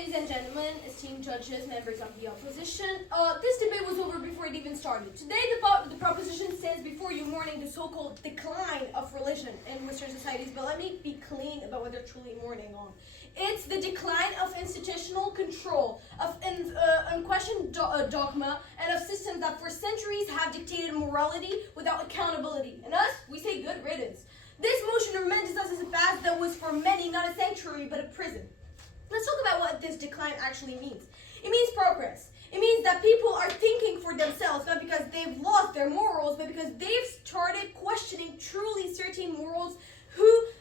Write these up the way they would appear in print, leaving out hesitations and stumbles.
ladies and gentlemen, esteemed judges, members of the opposition. This debate was over before it even started. Today, the proposition stands before you mourning the so-called decline of religion in Western societies, but let me be clean about what they're truly mourning on. It's the decline of institutional control, of unquestioned dogma, and of systems that for centuries have dictated morality without accountability. And us, we say good riddance. This motion reminds us of a path that was for many not a sanctuary but a prison. Let's talk about what this decline actually means. It means progress. It means that people are thinking for themselves, not because they've lost their morals, but because they've started questioning truly certain morals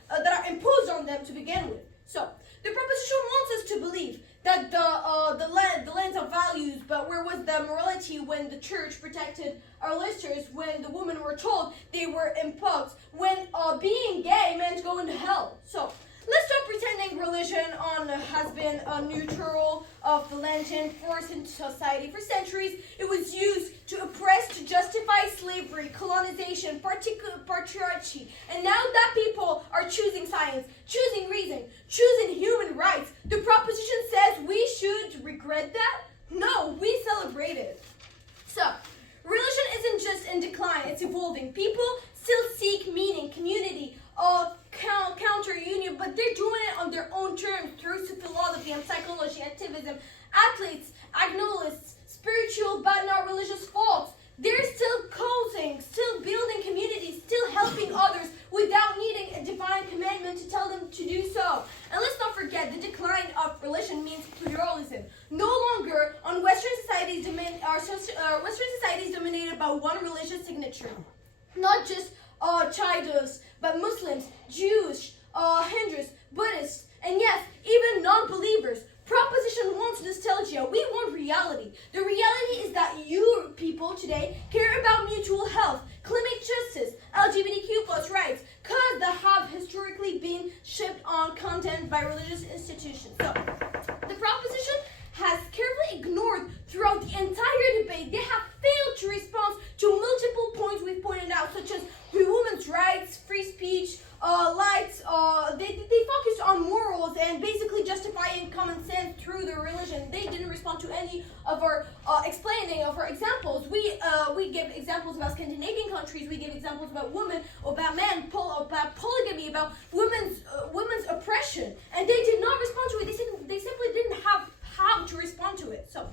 that are imposed on them to begin with. So, the proposition wants us to believe that the lens of values, but where was the morality when the church protected our listeners, when the women were told they were impugned, when being gay meant going to hell? So, let's stop pretending religion has been neutral of the legend force in society. For centuries, it was used to oppress, to justify slavery, colonization, patriarchy. And now that people are choosing science, choosing reason, choosing human rights, the proposition says we should regret that? No, we celebrate it. So, religion isn't just in decline, it's evolving. People still seek meaning, community, counter union, but they're doing it on their own terms through philosophy and psychology, activism, athletes, agnostics, spiritual but not religious folks. They're still causing, still building communities, still helping others without needing a divine commandment to tell them to do so. And let's not forget, the decline of religion means pluralism. No longer on Western societies dominated by one religious signature. Not just Chinese, but Muslims, Jews, Hindus, Buddhists, and yes, even non-believers. Proposition wants nostalgia. We want reality. The reality is that you people today care about mutual health, climate justice, LGBTQ plus rights, cause that have historically been shipped on content by religious institutions. So, the proposition has carefully ignored throughout the entire debate. They have failed to respond to multiple points we've pointed out, such as women's rights, free speech, they focused on morals and basically justifying common sense through their religion. They didn't respond to any of our explaining of our examples. We give examples about Scandinavian countries. We give examples about women, about men, about polygamy, about women's oppression, and they did not respond to it. They simply didn't have how to respond to it. So,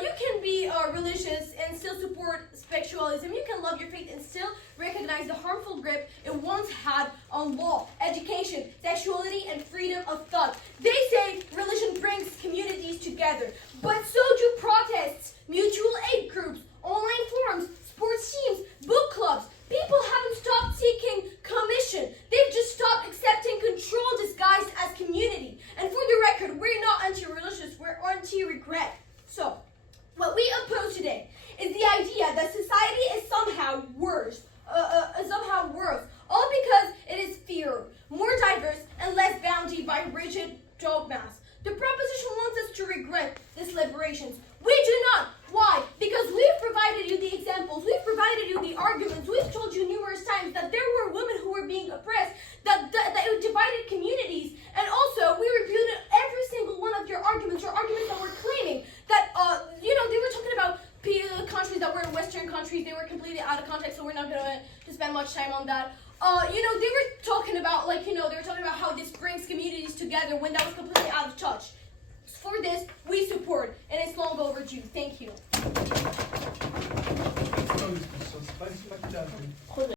you can be religious and still support spiritualism. You can love your faith and still recognize the harmful grip it once had on law, education, sexuality, and freedom of thought. They say religion brings communities together, but so do protests, mutual aid groups, online forums, sports teams, book clubs. People haven't stopped seeking commission. They've just stopped accepting control disguised as community. And for the record, we're not anti-religious, we're anti-regret. So, what we oppose today is the idea that society is somehow worse, all because it is fairer, more diverse, and less bounded by rigid dogmas. The proposition wants us to regret these liberations. We do not. Why? Because we've provided you the examples, we've provided you the arguments, we've told you numerous times that there were women who were being oppressed, that it divided communities, and also we refuted every single one of your arguments that were claiming that, they were talking about countries that were Western countries. They were completely out of context, so we're not going to spend much time on that. They were talking about, how this brings communities together when that was completely out of touch. For this, we support, and it's long overdue. Thank you.